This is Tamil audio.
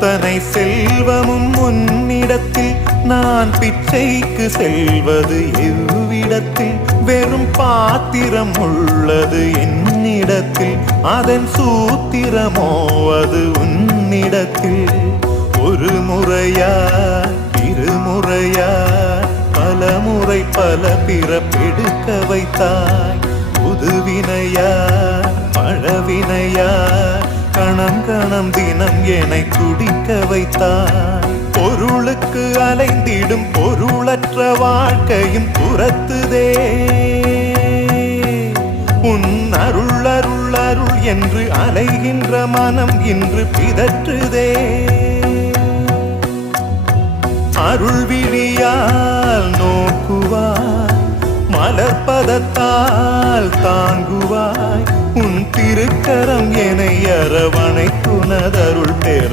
அத்தனை செல்வமும் உன்னிடத்தில் நான் பிச்சைக்கு செல்வது எவ்விடத்தில் வெறும் பாத்திரம் உள்ளது என்னிடத்தில் அதன் சூத்திரமோ அது உன்னிடத்தில் ஒரு முறையா இருமுறையா பல முறை பல பிறப்பெடுக்க வைத்தாய் புதுவினையா பழவினையா கணம் கணம் தினம் என்னை துடிக்க வைத்தாய் பொருளுக்கு அலைந்திடும் பொருளற்ற வாழ்க்கையும் துரத்துதே உன் அருள் அருள் அருள் என்று அலைகின்ற மனம் இன்று பிதற்றுதே அருள் விழியால் நோக்குவாய் மலர்பதத்தால் தாங்குவாய் உன் திருக்கரம் என்னை அரவணைத்துனதருள் பேர்